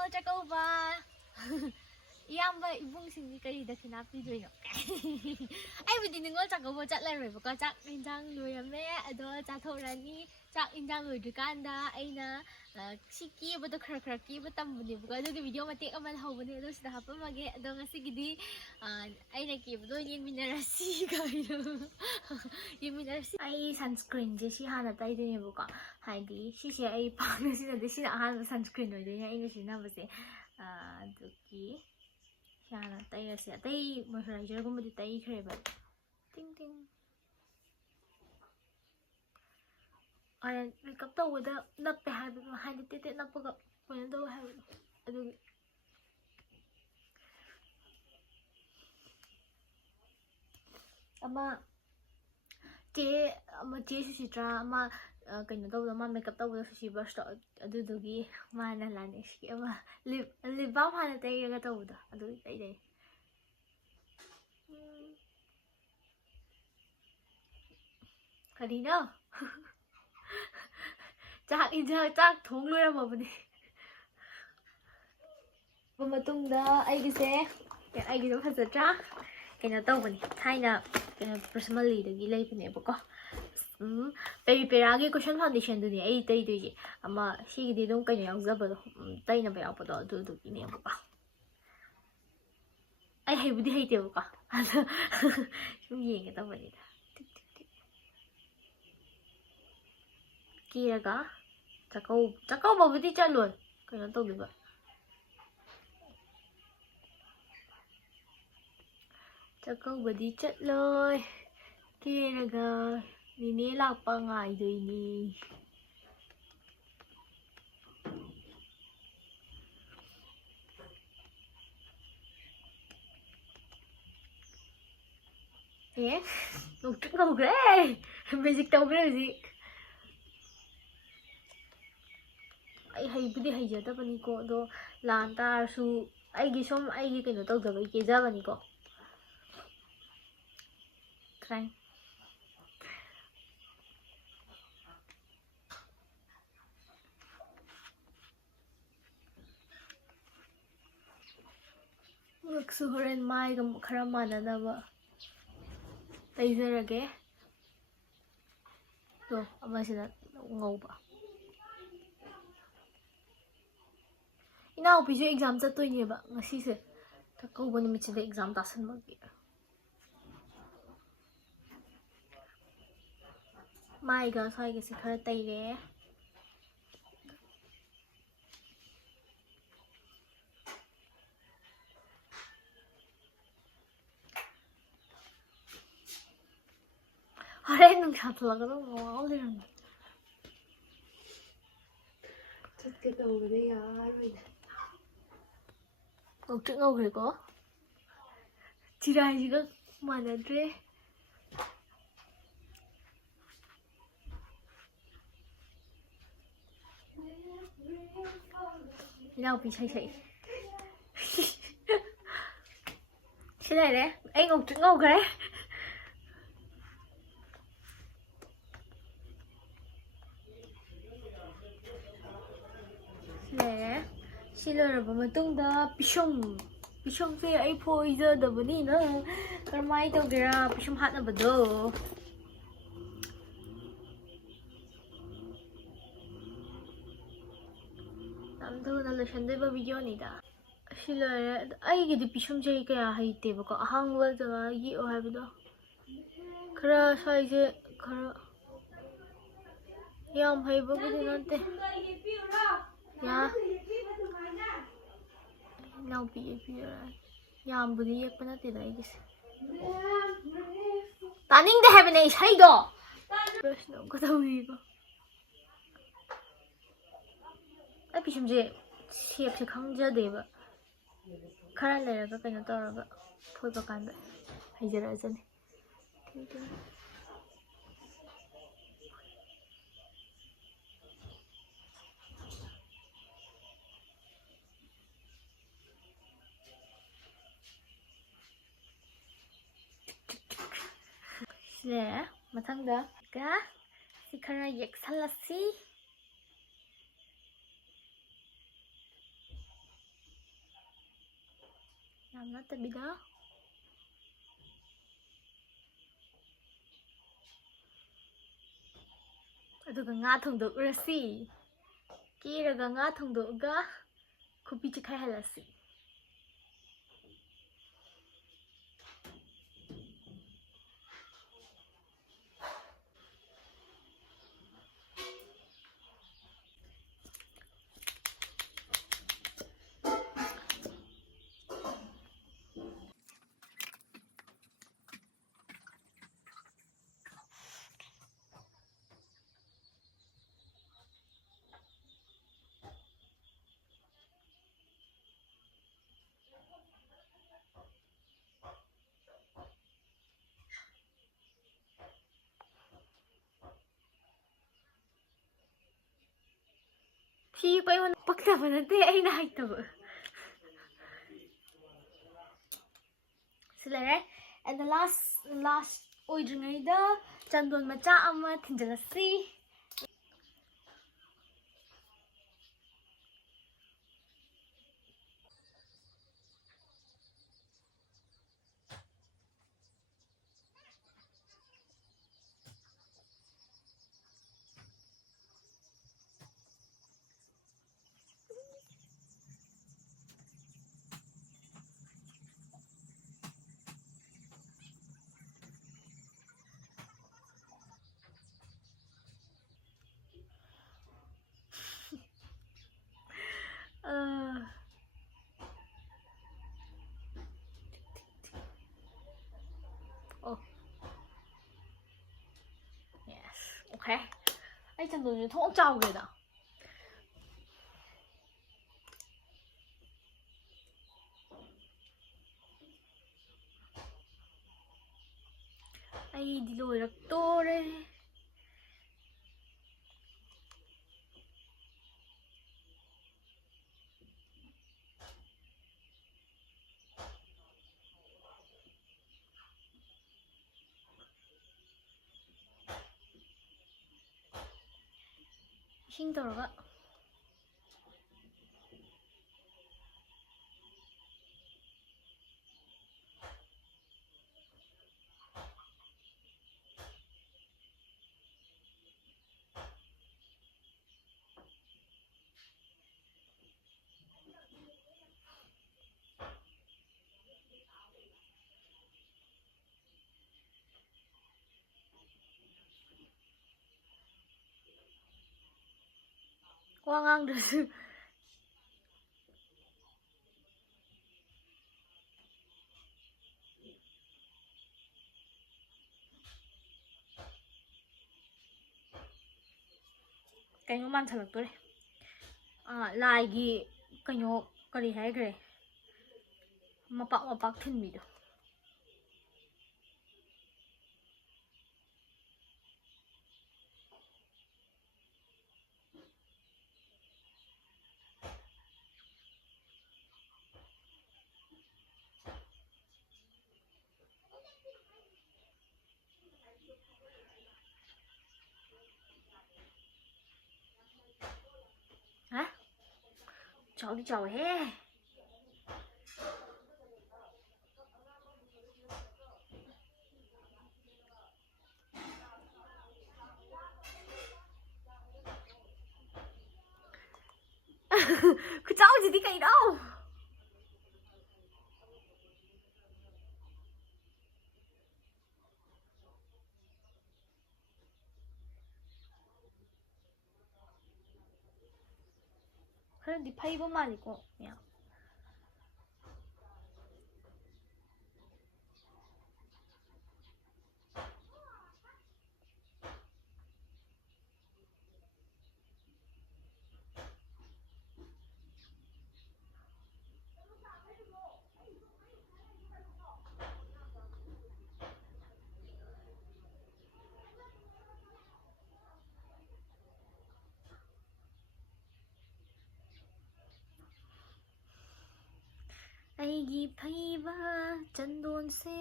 Ningol Chakkouba. Iyamba ibungsingni karida kinapidoino. Aibudi Ningol Chakkouba chatlaroibako chak injang loirame ado chathorani chak injang loidrikanda aina siki bado khara ki batambuni buka adugi video matek ama hawbani ado sida hapamage ado ngasigidi aina ki bado yeminarasi gairo yeminarasi ai sunscreen je si hana taidene buka haidi sisi ai pangna sina de sina hana sunscreen oidene ai ngasi na base adugi Yana tairasi atai moisturizer gumadi taikreba ting ting Ayan, makeup tawada nappe habi mo hani tete napaga wala daw habi adugi ama che susitra ama kaino tawda ma makeup tawda sushi brush to adugi mana lanish ki ama lip balm hana tairaga tawda adugi tai Karina Chak injang chak thong loiramabani matungda aigise aigise fazatra kaino tawbani thaina kaino personally dagi leibane bako baby peragi cushion foundation duni ai taidoji ama sigidi dum kaino yaujabado taina ba yaupado adu ne bako ai haibudi haite bako sum yenge tawbani Keraga Chakkouba budi chaloi kaino tawdiba Chakkouba di chatloi Keraga Nene lakpa ngaidoini ngogre magic tawgre ji ai haibudi haijadabani ko do lan tarsu aigi som aigi kaino tawdaba kezabani ko try ngaksu horen mai gam khara mananaba taizarage to amasina ngauba Now, piso exam sa to niya ba? Ngasi se. Chakkouba ni mitsi da exam tasan magi. Mai ga sai ga si khara tai re. Are nung satu laga to wow le ran. Chakke to over de yaar. ngogre ko chirai jiga manadre Now bị say Thế này đấy, anh ngọc cái Nè Sila ba matungda Pishong fe ay po ida da bani na Karmai to gira pishong hat na ba do Namdo na lasyan da ba video ni da Sila ay gidi pishong jay kaya haite ba ko ahang wal da yi o hai ba do Kara size kara Yam hai ba gidi nante Ya Now be Yam budi yak pa natin ay gis Taning da heaven ay say do Brush na ko tawi ko Ay pishum je shape se khangja deba Khara leraga kaino tawraga phoi pa kanda haijara jani 네, 마탕다. 가 시카라 옙살라시 ꯌꯥꯝ ꯅꯠꯇꯕꯤꯗ ꯑꯗꯨꯒ ꯉꯥ ꯊꯣꯡꯗꯣꯛꯎꯔꯁꯤ ꯀꯦꯔꯒ ꯉꯥ ꯊꯣꯡꯗꯣꯛꯑꯒ ꯈꯨꯕꯤ ꯆꯤꯛꯈꯥꯏꯍꯜꯂꯁꯤ ꯐꯤ ꯄꯩꯃꯟ ꯄꯛꯇꯕ ꯅꯠꯇꯦ ꯑꯩꯅ ꯍꯩꯇꯕ ꯁꯤ ꯂꯩꯔꯦ and the last ꯑꯣꯏꯗ꯭ꯔꯤꯉꯩꯗ ꯆꯟꯗꯣꯟ ꯃꯆꯥ ꯑꯃ ꯊꯤꯟꯖꯤꯜꯂꯁꯤ Oh. Yes. Okay. ꯑꯩ ꯆꯟꯗꯣꯟꯁꯦ ꯊꯣꯛ ꯆꯥꯎꯒ꯭ꯔꯦꯗ. ꯑꯩꯗꯤ ꯂꯣꯏꯔꯛꯇꯣꯔꯦ. ꯏꯁꯤꯡ ꯇꯧꯔꯒ ꯋꯥ ꯉꯥꯡꯗ꯭ꯔꯁꯨ ꯀꯩꯅꯣ ꯃꯥꯟꯁꯜꯂꯛꯇꯣꯔꯦ. ꯂꯥꯏꯒꯤ ꯀꯩꯅꯣ ꯀꯔꯤ ꯍꯥꯏꯈ꯭ꯔꯦ ꯃꯄꯥꯛ ꯃꯄꯥꯛ ꯊꯤꯟꯕꯤꯗꯣ. ꯍꯥ ꯆꯥꯎꯗꯤ ꯆꯥꯎꯍꯦ. ꯈꯨꯆꯥꯎꯁꯤꯗꯤ ꯀꯩꯅꯣ. खरदी फैबा मालिको यहाँ. ꯑꯩꯒꯤ ꯐꯩꯕ ꯆꯟꯗꯣꯟꯁꯦ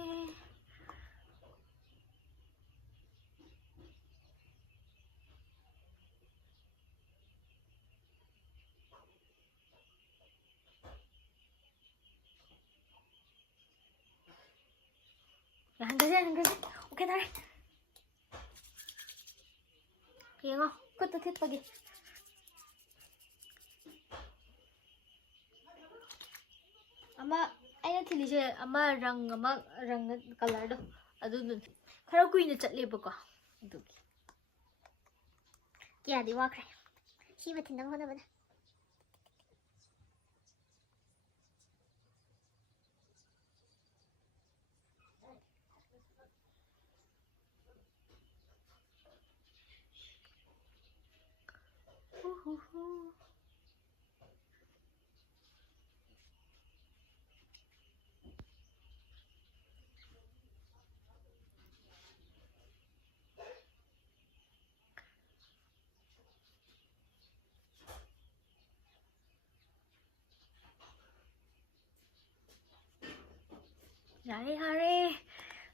한가지. 오케이, 나래. 얘가 끝도 thiết 빠기. 아마 아이나 틀리제 아마 랑 컬러도 아두는 khá quỳ nó chặt liệp bực à được kia đi qua cái khi mà thì nó hơn nữa Yare hare,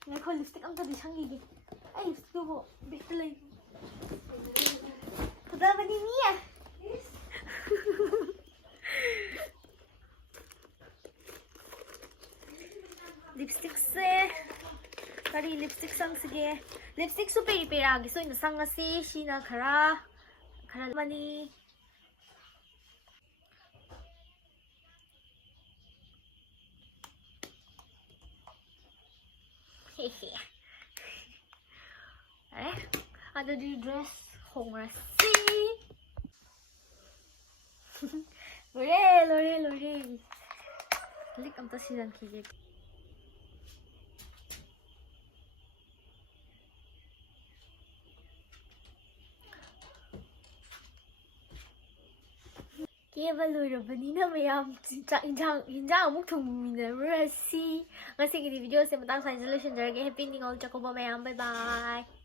मैं खोल लिपस्टिक अंक दिखाऊंगी ऐ लिपस्टिक वो बेस्ट लगी खुदा बनी नहीं है लिपस्टिक से करी लिपस्टिक संग से लिपस्टिक सु पेरी पेरा आगे सो इन संग से शीना खरा money Đấy, ada di dress ngairasey. Lore. Klik am tas sidan kije. Keval loirabani na mayam hinjang amuk thongminairasey. Ngasigi video se matang sa resolution jarge happy Ningol Chakkouba mayam. Bye bye.